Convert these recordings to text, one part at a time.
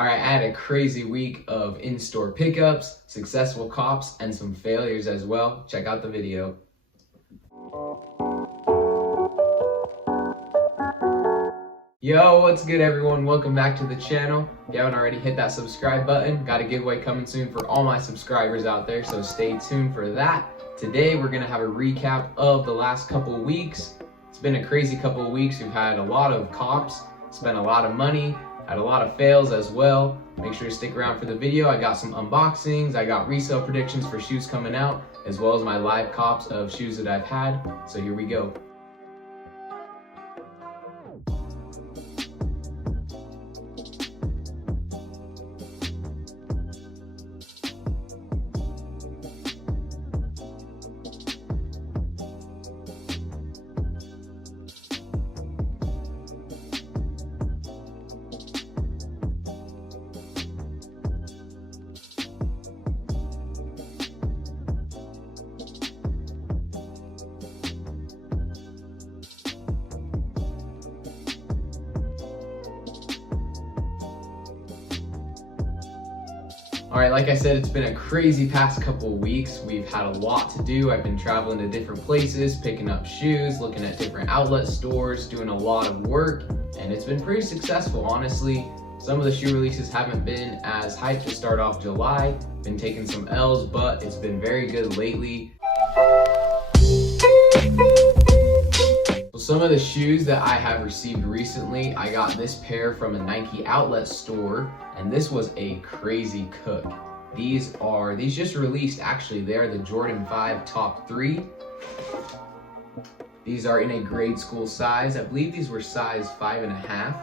All right, I had a crazy week of in-store pickups, successful cops, and some failures as well. Check out the video. Yo, what's good everyone? Welcome back to the channel. If you haven't already, hit that subscribe button. Got a giveaway coming soon for all my subscribers out there, so stay tuned for that. Today, we're gonna have a recap of the last couple of weeks. It's been a crazy couple of weeks. We've had a lot of cops, spent a lot of money, had a lot of fails as well. Make sure to stick around for the video. I got some unboxings, I got resale predictions for shoes coming out, as well as my live cops of shoes that I've had. So here we go. All right, like I said, it's been a crazy past couple of weeks. We've had a lot to do. I've been traveling to different places, picking up shoes, looking at different outlet stores, doing a lot of work, and it's been pretty successful, honestly. Some of the shoe releases haven't been as hyped to start off July. Been taking some L's, but it's been very good lately. Some of the shoes that I have received recently, I got this pair from a Nike outlet store, and this was a crazy cook. These just released actually. They're the Jordan 5 top 3. These are in a grade school size. I believe these were size 5.5.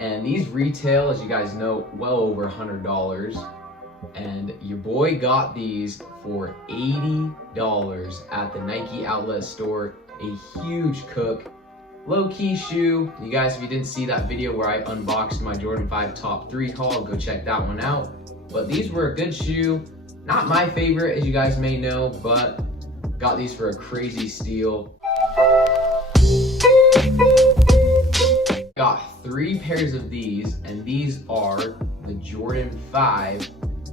And these retail, as you guys know, well over $100. And your boy got these for $80 at the Nike outlet store. A huge cook, low-key shoe. You guys, if you didn't see that video where I unboxed my Jordan 5 top 3 haul, go check that one out. But these were a good shoe. Not my favorite, as you guys may know, but got these for a crazy steal. Got 3 pairs of these, and these are the Jordan 5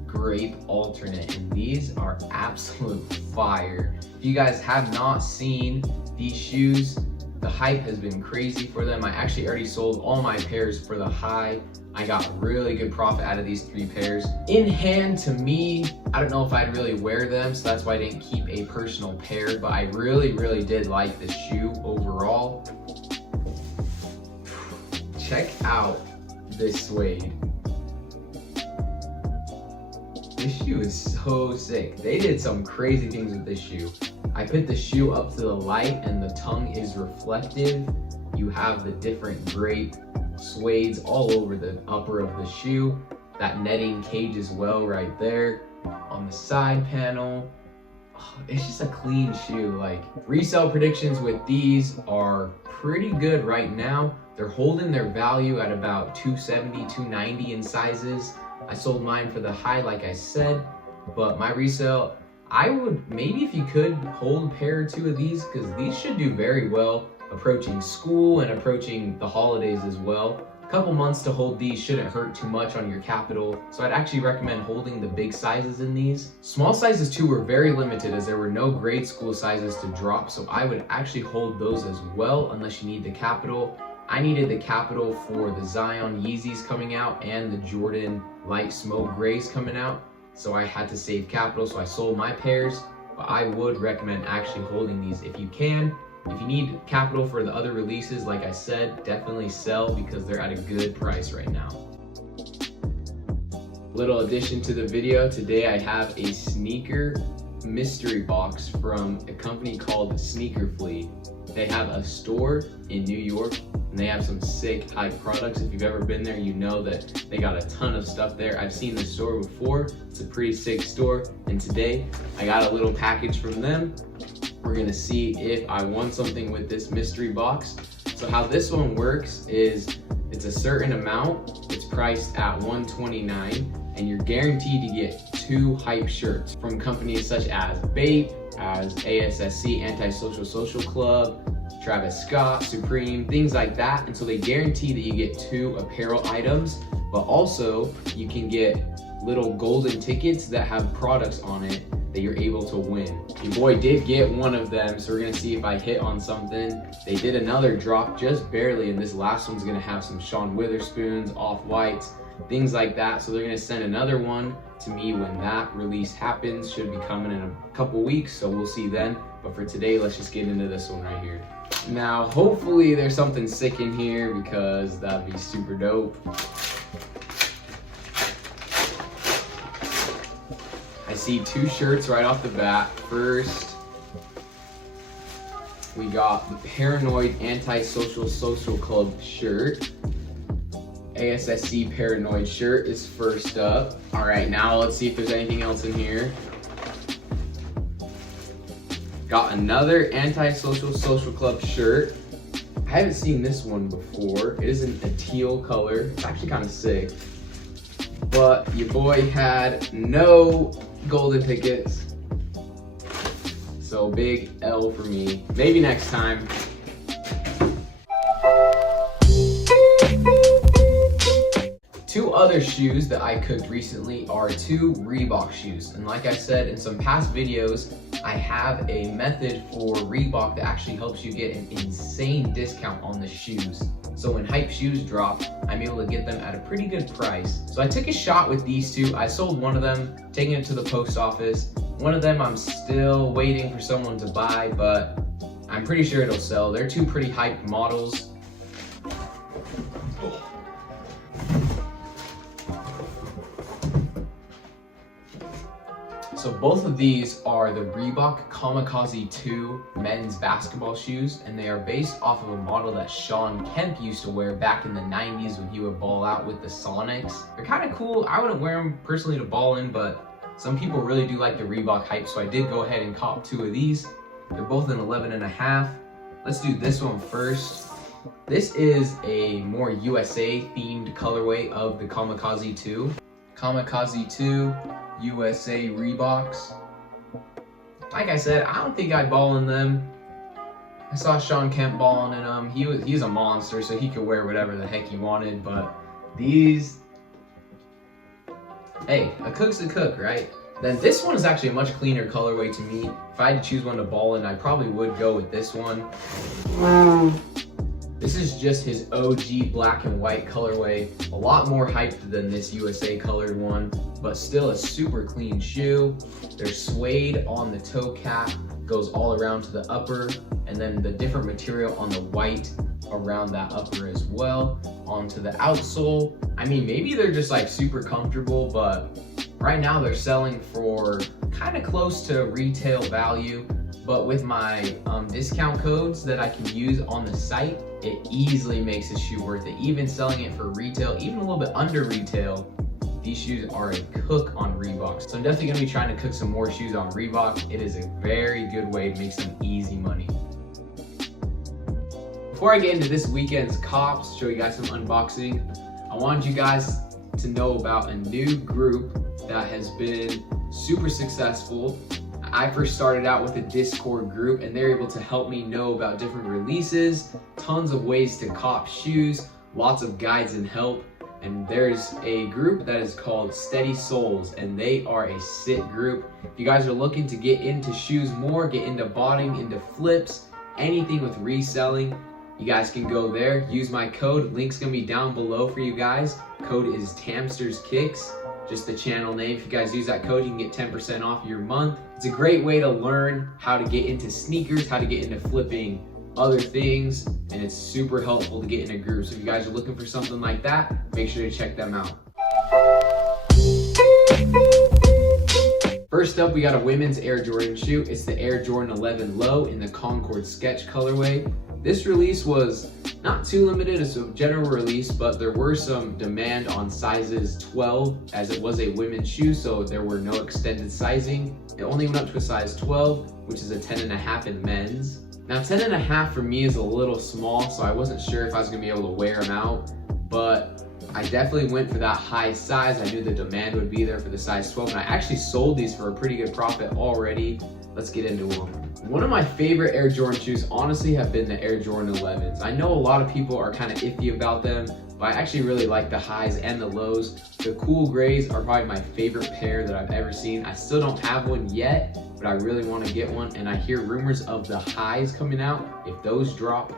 Grape Alternate, and these are absolute fire. If you guys have not seen these shoes, the hype has been crazy for them. I actually already sold all my pairs for the high. I got really good profit out of these 3 pairs. In hand, to me, I don't know if I'd really wear them, so that's why I didn't keep a personal pair, but I really did like the shoe overall. Check out this suede. This shoe is so sick. They did some crazy things with this shoe. I put the shoe up to the light and the tongue is reflective. You have the different grape suedes all over the upper of the shoe. That netting cage as well right there. On the side panel, it's just a clean shoe. Like, resale predictions with these are pretty good right now. They're holding their value at about $270, $290 in sizes. I sold mine for the high, like I said, but my resale, I would, maybe if you could, hold a pair or 2 of these, because these should do very well approaching school and approaching the holidays as well. A couple months to hold these shouldn't hurt too much on your capital, so I'd actually recommend holding the big sizes in these. Small sizes too were very limited, as there were no grade school sizes to drop, so I would actually hold those as well unless you need the capital. I needed the capital for the Zion Yeezys coming out and the Jordan Light Smoke Grays coming out, so I had to save capital, so I sold my pairs. But I would recommend actually holding these if you can. If you need capital for the other releases, like I said, definitely sell because they're at a good price right now. Little addition to the video, today I have a sneaker mystery box from a company called Sneaker Flea. They have a store in New York, and they have some sick hype products. If you've ever been there, you know that they got a ton of stuff there. I've seen the store before. It's a pretty sick store, and today I got a little package from them. We're gonna see if I won something with this mystery box. So how this one works is it's a certain amount. It's priced at $129, and you're guaranteed to get 2 hype shirts from companies such as Peep, as ASSC, Anti-Social Social Club, Travis Scott, Supreme, things like that. And so they guarantee that you get 2 apparel items but also you can get little golden tickets that have products on it that you're able to win. Your boy did get one of them, so we're gonna see if I hit on something. They did another drop just barely, and this last one's gonna have some Sean Witherspoons, Off-Whites, things like that. So they're gonna send another one to me when that release happens. Should be coming in a couple weeks, so we'll see then. But for today, let's just get into this one right here. Now, hopefully there's something sick in here because that'd be super dope. I see two shirts right off the bat. First, we got the Paranoid Antisocial Social Club shirt. ASSC Paranoid shirt is first up. All right, now let's see if there's anything else in here. Got another Antisocial Social Club shirt. I haven't seen this one before. It is in a teal color. It's actually kind of sick. But your boy had no golden tickets. So big L for me. Maybe next time. Two other shoes that I cooked recently are two Reebok shoes. And like I said in some past videos, I have a method for Reebok that actually helps you get an insane discount on the shoes. So when hype shoes drop, I'm able to get them at a pretty good price. So I took a shot with these two. I sold one of them, taking it to the post office. One of them I'm still waiting for someone to buy, but I'm pretty sure it'll sell. They're two pretty hyped models. So both of these are the Reebok Kamikaze 2 men's basketball shoes, and they are based off of a model that Shawn Kemp used to wear back in the 90s when he would ball out with the Sonics. They're kind of cool. I wouldn't wear them personally to ball in, but some people really do like the Reebok hype, so I did go ahead and cop two of these. They're both an 11.5. Let's do this one first. This is a more USA themed colorway of the Kamikaze 2. Kamikaze 2 USA Reeboks. Like I said, I don't think I'd ball in them. I saw Shawn Kemp balling in them. He's a monster, so he could wear whatever the heck he wanted, but these, hey, a cook's a cook, right? Then this one is actually a much cleaner colorway to me. If I had to choose one to ball in, I probably would go with this one. This is just his OG black and white colorway. A lot more hyped than this USA colored one, but still a super clean shoe. There's suede on the toe cap, goes all around to the upper, and then the different material on the white around that upper as well. Onto the outsole. I mean, maybe they're just like super comfortable, but right now they're selling for kind of close to retail value. But with my discount codes that I can use on the site, it easily makes this shoe worth it. Even selling it for retail, even a little bit under retail, these shoes are a cook on Reebok. So I'm definitely gonna be trying to cook some more shoes on Reebok. It is a very good way to make some easy money. Before I get into this weekend's cops, show you guys some unboxing, I wanted you guys to know about a new group that has been super successful. I first started out with a Discord group, and they're able to help me know about different releases, tons of ways to cop shoes, lots of guides and help. And there's a group that is called Steady Souls, and they are a sick group. If you guys are looking to get into shoes more, get into botting, into flips, anything with reselling, you guys can go there. Use my code. Link's gonna be down below for you guys. Code is TamstersKicks. Just the channel name. If you guys use that code, you can get 10% off your month. It's a great way to learn how to get into sneakers, how to get into flipping other things, and it's super helpful to get in a group. So if you guys are looking for something like that, make sure to check them out. First up, we got a women's Air Jordan shoe. It's the Air Jordan 11 Low in the Concord Sketch colorway. This release was not too limited, it's a general release, but there were some demand on sizes 12 as it was a women's shoe, so there were no extended sizing. It only went up to a size 12, which is a 10.5 in men's. Now 10.5 for me is a little small, so I wasn't sure if I was gonna be able to wear them out, but I definitely went for that high size. I knew the demand would be there for the size 12, and I actually sold these for a pretty good profit already. Let's get into them. One of my favorite Air Jordan shoes honestly have been the Air Jordan 11s. I know a lot of people are kind of iffy about them. but I actually really like the highs and the lows. The cool grays are probably my favorite pair that I've ever seen. I still don't have one yet, but I really want to get one, and I hear rumors of the highs coming out. If those drop,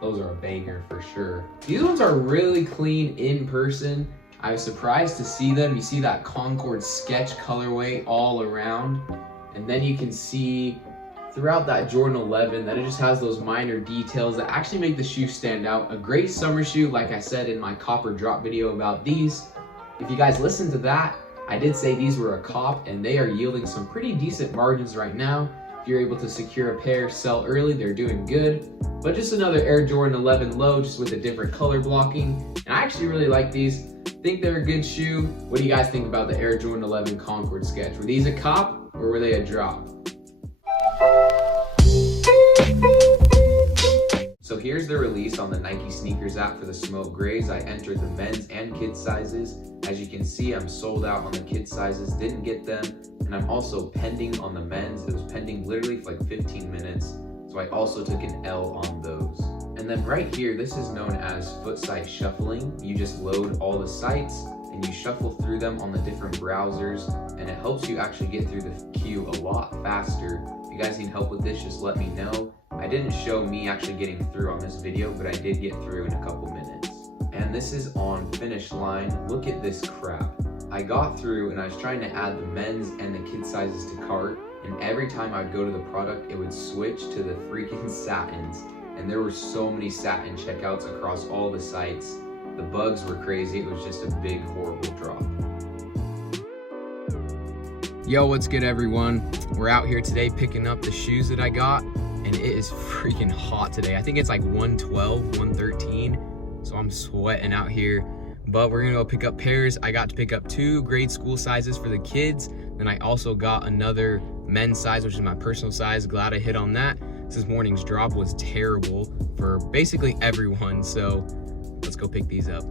those are a banger for sure. These ones are really clean in person. I was surprised to see them. You see that Concord Sketch colorway all around, and then you can see throughout that Jordan 11 that it just has those minor details that actually make the shoe stand out. A great summer shoe, like I said in my copper drop video about these. If you guys listened to that, I did say these were a cop, and they are yielding some pretty decent margins right now. If you're able to secure a pair, sell early, they're doing good. But just another Air Jordan 11 low, just with a different color blocking. And I actually really like these. Think they're a good shoe. What do you guys think about the Air Jordan 11 Concord Sketch? Were these a cop or were they a drop? So here's the release on the Nike sneakers app for the smoke grays. I entered the men's and kids sizes. As you can see, I'm sold out on the kids sizes, didn't get them. And I'm also pending on the men's. It was pending literally for like 15 minutes. So I also took an L on those. And then right here, this is known as foot site shuffling. You just load all the sites and you shuffle through them on the different browsers, and it helps you actually get through the queue a lot faster. If you guys need help with this, just let me know. I didn't show me actually getting through on this video, but I did get through in a couple minutes. And this is on finish line. Look at this crap. I got through and I was trying to add the men's and the kid sizes to cart, and every time I'd go to the product, it would switch to the freaking satins. And there were so many satin checkouts across all the sites. The bugs were crazy. It was just a big, horrible drop. Yo, what's good everyone? We're out here today picking up the shoes that I got, and it is freaking hot today. I think it's like 112, 113, so I'm sweating out here. But we're gonna go pick up pairs. I got to pick up 2 grade school sizes for the kids. Then I also got another men's size, which is my personal size. Glad I hit on that. This morning's drop was terrible for basically everyone, so let's go pick these up.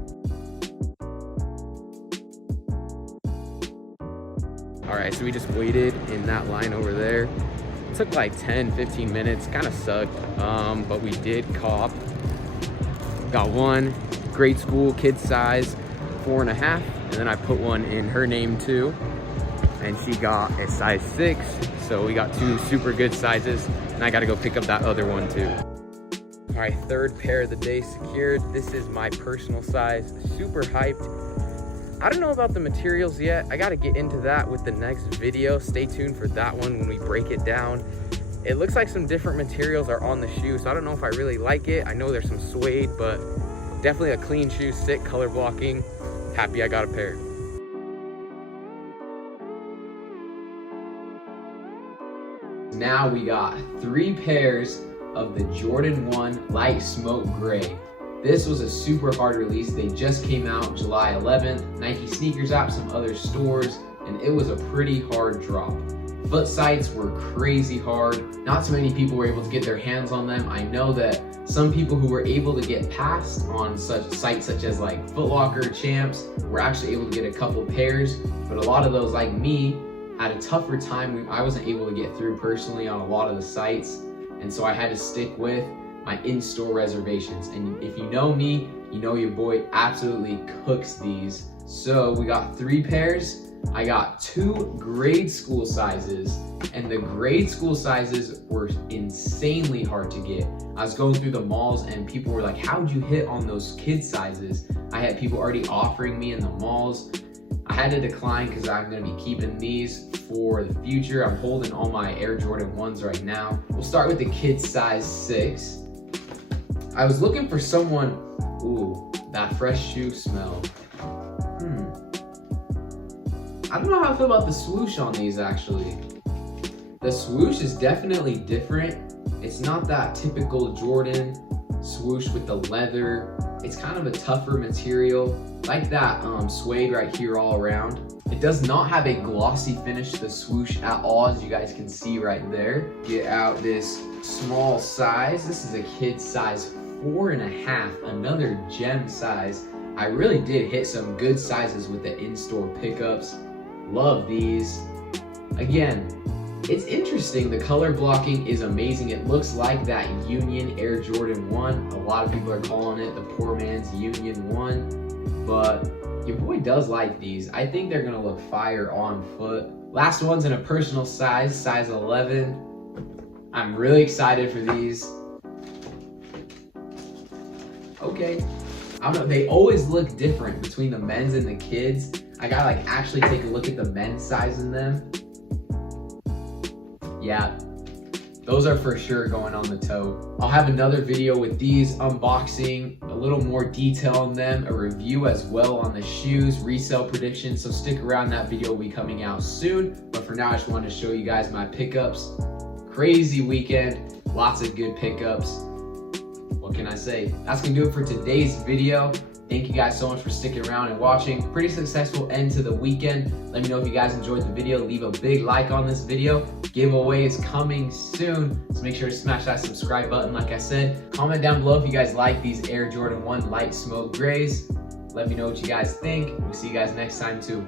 All right, so we just waited in that line over there. It took like 10-15 minutes, kind of sucked, but we did cop. Got one grade school kid size 4.5, and then I put one in her name too, and she got a size 6. So we got 2 super good sizes, and I gotta go pick up that other one too. All right, 3rd pair of the day secured. This is my personal size, super hyped. I don't know about the materials yet. I gotta get into that with the next video. Stay tuned for that one when we break it down. It looks like some different materials are on the shoe, so I don't know if I really like it. I know there's some suede, but definitely a clean shoe, sick color blocking. Happy I got a pair. Now we got 3 pairs of the Jordan 1 Light Smoke Gray. This was a super hard release. They just came out July 11th. Nike sneakers app, some other stores, and it was a pretty hard drop. Foot sites were crazy hard. Not so many people were able to get their hands on them. I know that some people who were able to get past on such sites such as like Foot Locker, Champs, were actually able to get a couple pairs, but a lot of those like me had a tougher time. I wasn't able to get through personally on a lot of the sites, and so I had to stick with my in-store reservations. And if you know me, you know your boy absolutely cooks these. So we got 3 pairs. I got 2 grade school sizes, and the grade school sizes were insanely hard to get. I was going through the malls and people were like, how'd you hit on those kid sizes? I had people already offering me in the malls. I had to decline because I'm going to be keeping these for the future. I'm holding all my Air Jordan 1s right now. We'll start with the kid size 6. I was looking for someone, ooh, that fresh shoe smell. I don't know how I feel about the swoosh on these actually. The swoosh is definitely different. It's not that typical Jordan swoosh with the leather. It's kind of a tougher material, like that suede right here all around. It does not have a glossy finish, the swoosh, at all, as you guys can see right there. Get out this small size. This is a kid size 4.5, another gem size. I really did hit some good sizes with the in-store pickups. Love these. Again, It's interesting, the color blocking is amazing. It looks like that Union Air Jordan 1. A lot of people are calling it the poor man's Union 1, but your boy does like these. I think they're gonna look fire on foot. Last one's in a personal size, size 11. I'm really excited for these. Okay, I don't know, they always look different between the men's and the kids. I gotta like actually take a look at the men's size in them. Yeah, those are for sure going on the toe. I'll have another video with these, unboxing, a little more detail on them, a review as well on the shoes, resale predictions, so stick around, that video will be coming out soon. But for now, I just wanted to show you guys my pickups. Crazy weekend, lots of good pickups. What can I say? That's gonna do it for today's video. Thank you guys so much for sticking around and watching. Pretty successful end to the weekend. Let me know if you guys enjoyed the video. Leave a big like on this video. Giveaway is coming soon, so make sure to smash that subscribe button like I said. Comment down below if you guys like these Air Jordan 1 light smoke grays. Let me know what you guys think. We'll see you guys next time too.